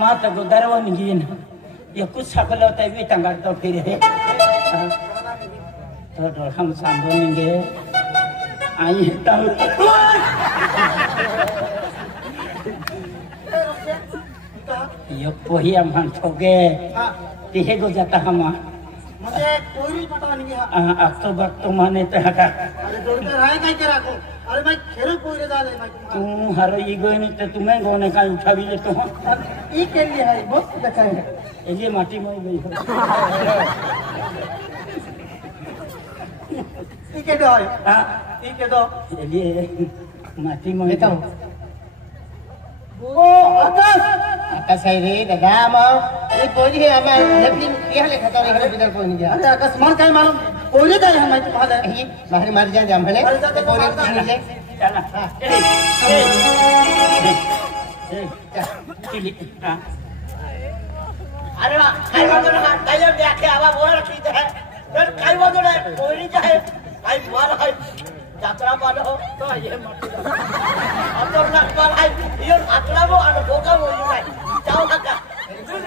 माता को दरवन गिन ये कुछ सकल होता है भी तंगार तो फिर है तो हम सांभोलेंगे आई तो ये कोई हम ठोके तिहे को जाता हम मुझे कोई पता नहीं है अब तो वक्त माने तो हटा अरे जोड़ के रहे कहीं के रखो अरे मैं खेल कोई रजा ले मैं तू हरो ये गोई नहीं तो तुम्हें गोने का उठा भी ले तो ये के लिए है बस दिखाएंगे ये माटी में गई ये के दो हां ये के दो ये माटी में लेता हूं ओ आकाश है रे दादा मां ये कोई है हमें लेकिन ये ले खाता नहीं है बिदर कोई नहीं गया अरे आकाश मान काय मालूम कोई नहीं है मैं तुम्हारे ही बाहर मार जाए हम भले कोई नहीं ले चला अरे वाह काय वांदो ना काय व्याखे आवा बोल ठीक है तर काय वांदो ना कोई नहीं चाहे काय माल है यात्रा माल हो तो ये मत अंदर ना माल है ये यात्रा वो और भोगा वो ये जाओ ना का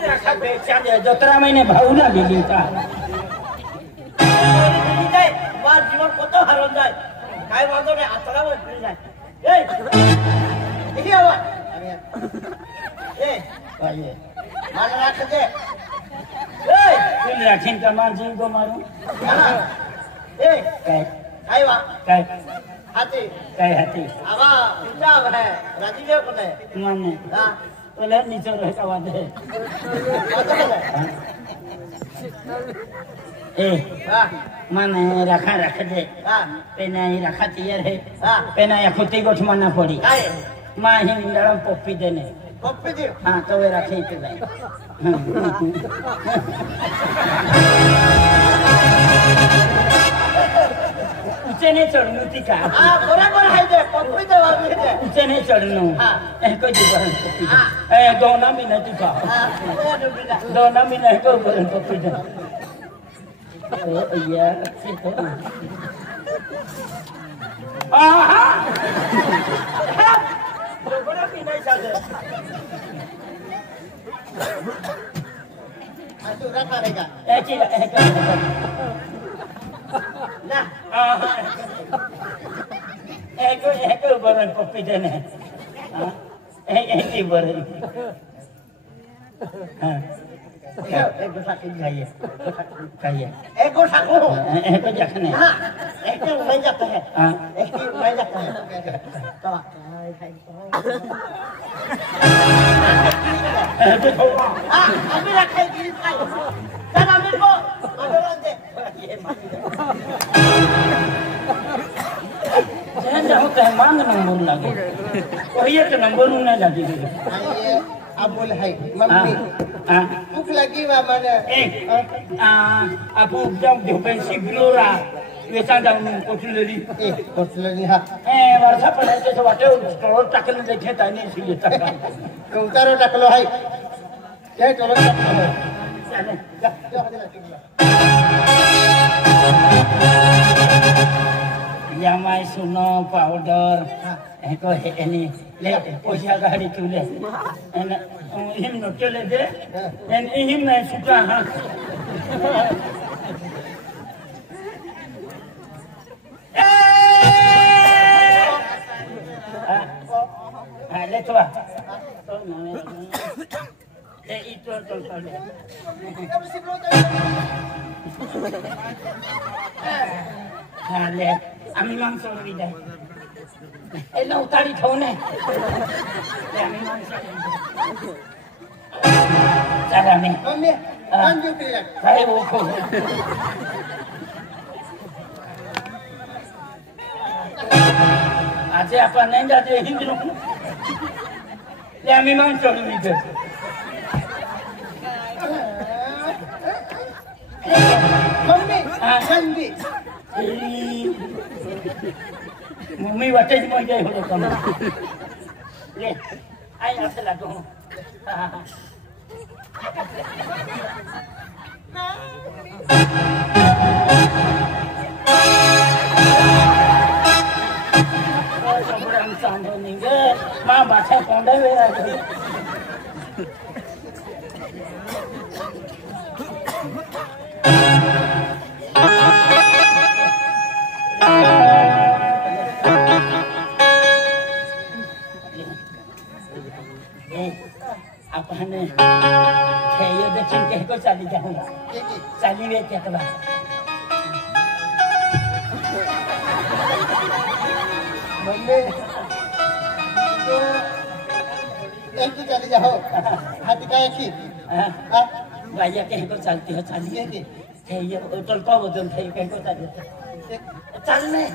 रखा बेचा दे जतरा महीने भावना दिली का माल जीवन कत हरन जाए काय वांदो ना यात्रा वो फिर जाए ए ये आवा ए ये माल रख दे ए तुम रखिन का मार जीव को मारू ए काय वा काय हाथी काय हाथी आवा पूजा है राजीव को ने माने हां पहले नीचे रह का बात है ए हां माने रखा रख दे हां पेना ही रखा तैयार है हां पेना या खुती गोठ माना पड़ी काय मां ही इंदड़म पप्पी देने पप्पी दे हां तो वे रखे पे भाई ऊंचे नहीं चढ़नू थी का हां बराबर है दे पप्पी दे वाली दे ऊंचे नहीं चढ़नू हां ए कोई जीवन पप्पी दे ए दोना भी नहीं थी का हां वो डुबला दोना भी नहीं को बरन पप्पी दे ए यार अच्छी तो आहा बड़ा भी नहीं चलते तू रखा रहेगा ना एक बरन पप्पी देने एक बरन एक साथ खाइए खाइए एक को साको एक जखने हां एक को मैं जाता है हां एक को मैं जाता है तो हां अभी रखे गिर खाई चल अभी को अभी दे ये जैन जाओ कह मांग नंबर लगे वही एक नंबर ना लगी ये अब बोल है मम्मी भूख लगी वा माने aku jam di pensi blora wesa jam kotleli कोचलनी हां वर्षा पडायचं तर वाटलं स्टोर टाकलं देखे तानी सिले टाका कौतारो टाकलो है ते चलो टाकलो चालेल या माय सुनो पावडर एको एनी ले पोषा गाडी तुले एन हिम नो केले दे एन हिम नाही सुटा हा ले तो ए इतो तो ले आम्ही माणसं विदाय ए नवतारी ठेवणे आम्ही माणसं चला मी मम्मी अंजू के काय ओखो આજે આપા નહીં જાતે હિન્દુ લે આમી માંગ ચોરી લીધે મમ્મી સંગી મમ્મી વાટે જ મળી જાય હોતો કમ લે આઈ હાથે લાગો હા હા मां बाछा कोंडे वेरा आपने खेयो दक्षिण कह को चाली जाऊंगा चाली वे क्या तबा मम्मी तो एक ही चली जाओ हाथी का एक ही भैया कहीं को चलती हो चालिए कि खेयो तो को बदल थे कहीं को चाली चलने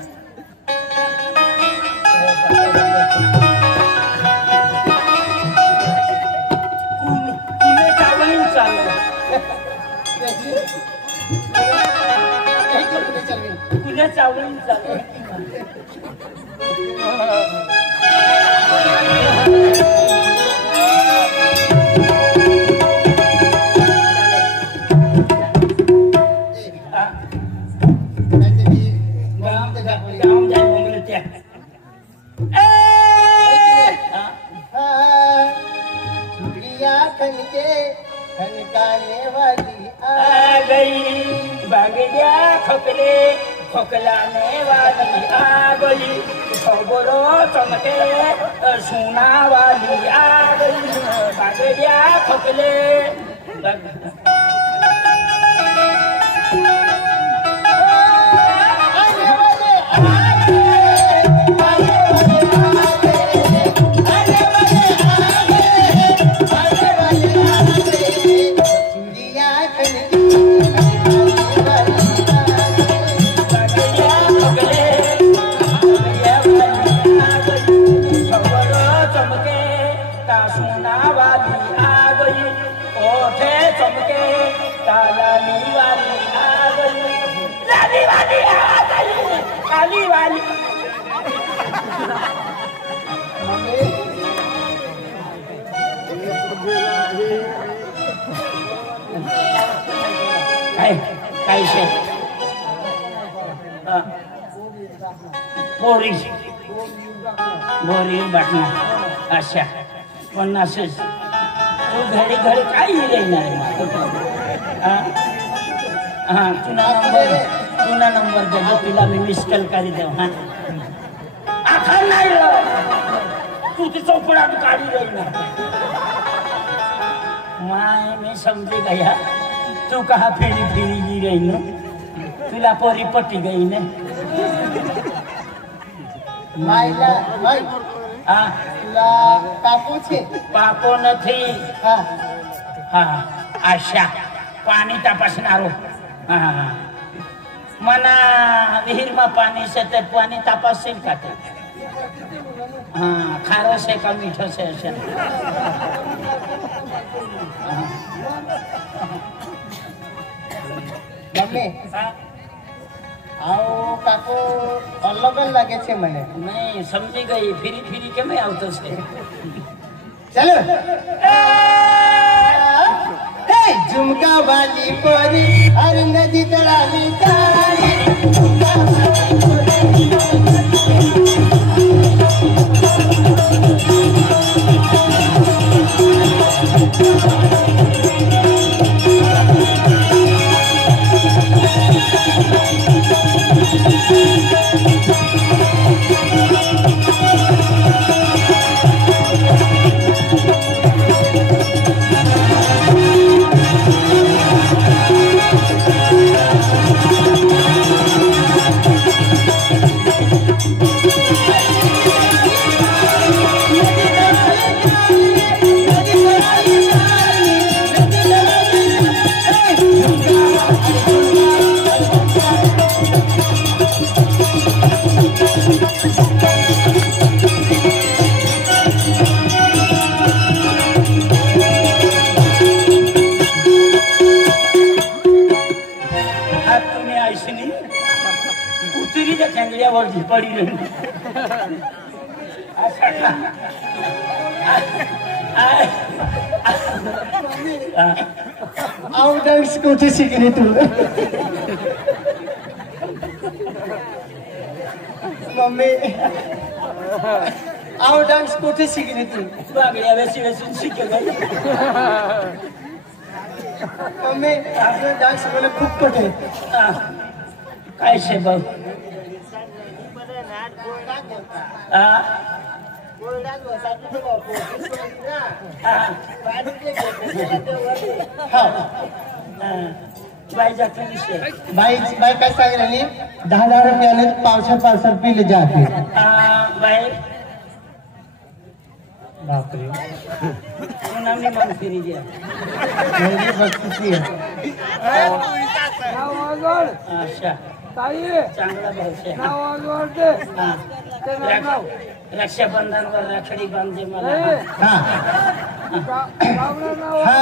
कुले चावल चाले खनकाने वाली आ गई बागड़िया खोकले खोकलाने वाली आ गई बोलो चमके सोना वाली आ गई बागड़िया खोकले कैसे बोरी बोरी बाटना अच्छा पन्ना से तू घड़ी घड़ी काय लेना है हाँ चुना नंबर दे दो पिला में मिस कॉल कर दे हाँ आखा नहीं लो तू तो चौपड़ा तो काढ़ी रही ना मैं समझ गया तू कहा फिरी फिरी जी रही न तुला पोरी पटी गई ने माइला माइ हाँ ला पापो छे पापो नहीं हाँ हाँ अच्छा पानी तपासनारो हाँ हाँ मना विहीर में पानी से ते पानी तपासील काटे हाँ खारो से का मीठो से ऐसे मम्मी आओ काको अलग लगे छे मने नहीं समझी गई फिरी फिरी के मैं आवतो से चलो हे झुमका वाली परी हर नदी तड़ावी तारी झुमका वाली पडी रही आओ डान्स कुठे शिकली तू मम्मी आओ डान्स कुठे शिकली तू बागड्या वेशी वेसून शिकेल मम्मी आपलं डान्स मला खूप पटेल काय शे भाऊ बाई जाते विषय बाई काय सांगितली 10,000 रुपयाने पावसा पिले जाते बाई बापरे नामनी मग फिरी द्या मेरी बस्ती है अच्छा चांगला भाऊ शे रक्षाबंधनवर राखडी बांधते मला हा हा